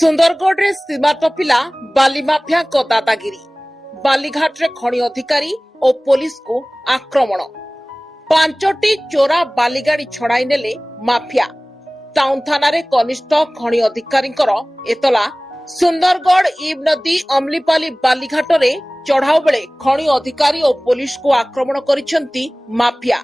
ସୁନ୍ଦରଗଡ଼ରେ ସୀମା ଟପିଲା ବାଲି ମାଫିଆଙ୍କ ଦାଦାଗିରି। ବାଲିଘାଟରେ ଖଣି ଅଧିକାରୀ ଓ ପୋଲିସକୁ ଆକ୍ରମଣ। 5ଟି ଚୋରା ବାଲିଗାଡି ଛଡାଇ ନେଲେ ମାଫିଆ। ଟାଉନ ଥାନାରେ କନିଷ୍ଠ ଖଣି ଅଧିକାରୀଙ୍କର ଏତଲା। ସୁନ୍ଦରଗଡ଼ ଇବ୍ ନଦୀ ଅମଲିପାଲି ବାଲିଘାଟରେ ଚଢାଉ ବେଳେ ଖଣି ଅଧିକାରୀ ଓ ପୋଲିସକୁ ଆକ୍ରମଣ କରିଛନ୍ତି ମାଫିଆ।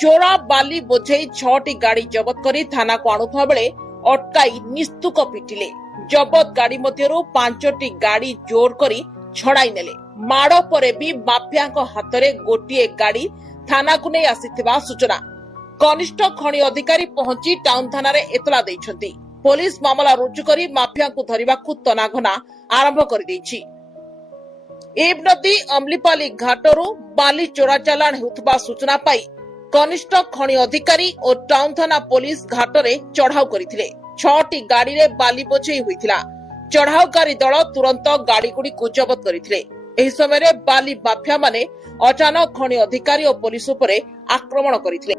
ଚୋରା ବାଲି ବୋଝେଇ 6ଟି ଗାଡି ଜବତ କରି ଥାନାକୁ ଆଣୁଥିବା ବେଳେ ଅଟକାଇ ନିସ୍ତୁକ ପିଟିଲେ। ଜବତ ଗାଡି ମଧ୍ୟରୁ 5ଟି ଗାଡି ଜୋର କରି ଛଡାଇ ନେଲେ। ମାଡ ପରେ ବି ମାଫିଆଙ୍କ ହାତରେ ଗୋଟିଏ ଗାଡି ଥାନାକୁ ନେଇ ଆସିଥିବା ସୂଚନା। କନିଷ୍ଠ ଖଣି ଅଧିକାରୀ ପହଞ୍ଚି ଟାଉନ ଥାନାରେ ଏତଲା ଦେଇଛନ୍ତି। ପୋଲିସ ମାମଲା ରୁଜୁ କରି ମାଫିଆଙ୍କୁ ଧରିବାକୁ ତନାଘନା ଆରମ୍ଭ କରିଦେଇଛି। ଇବ୍ ନଦୀ ଅମଲିପାଲି ଘାଟରୁ ବାଲି ଚୋରା ଚାଲାଣ ହେଉଥିବା ସୂଚନା ପାଇ କନିଷ୍ଠ ଖଣି ଅଧିକାରୀ ଓ ଟାଉନ ଥାନା ପୋଲିସ ଘାଟରେ ଚଢାଉ କରିଥିଲେ। 6ଟି ଗାଡିରେ ବାଲି ବୋଝେଇ ହୋଇଥିଲା। ଚଢାଉକାରୀ ଦଳ ତୁରନ୍ତ ଗାଡିଗୁଡିକୁ ଜବତ କରିଥିଲେ। ଏହି ସମୟରେ ବାଲି ମାଫିଆମାନେ ଅଚାନକ ଖଣି ଅଧିକାରୀ ଓ ପୋଲିସ ଉପରେ ଆକ୍ରମଣ କରିଥିଲେ।